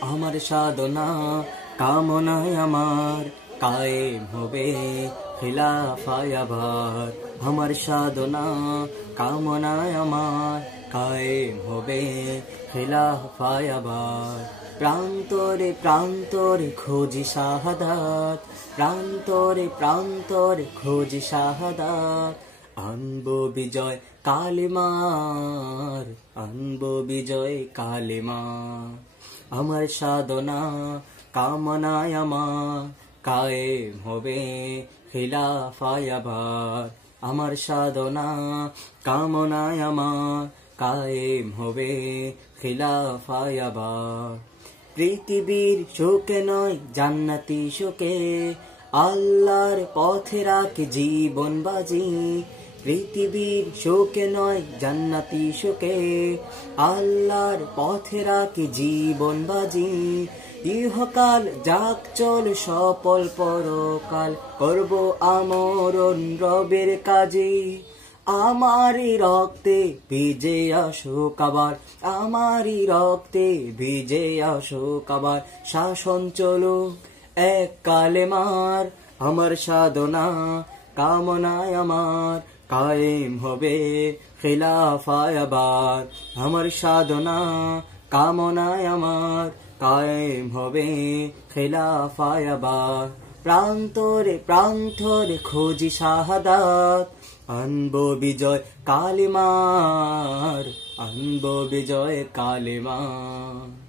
আমার সাধনা কামনায় আমার কায়েম হবে খিলাফায় আবার। আমার সাধনা কামনায় আমার কায়েম হবে খিলাফায় আবার। প্রান্তরে প্রান্তরে খোঁজি শাহাদাত, প্রান্তরে প্রান্তরে খোঁজি শাহাদাত। আনবো বিজয় কালেমার, আনবো বিজয় কালেমার। আমার সাধনা কামনায় আমার কায়েম হবে খিলাফায় আবার। আমার সাধনা কামনায় আমার কায়েম হবে খিলাফায় আবার। পৃথিবীর শোকে নয় জান্নাতি শোকে, আল্লাহর পথে রাখে জীবন বাজি। পৃথিবীর শোকে নয় জান্নাতি শোকে, আল্লাহর পথে রাখে জীবন বাজি। ইহকাল যাক চল সফল পরকাল, করব আমরণ রবের কাজে। আমারই রক্তে ভিজে আসুক আবার, আমারই রক্তে ভিজে আসুক আবার। শাসন চলুক এক কালেমার। আমার সাধনা কামনায় আমার কায়েম হবে খিলাফায় আবার। আমার সাধনা কামনায় আমার কায়েম হবে খিলাফায় আবার। প্রান্তরে প্রান্তরে খোঁজি শাহাদাত, আনবো বিজয় কালেমার, আনবো বিজয় কালেমার।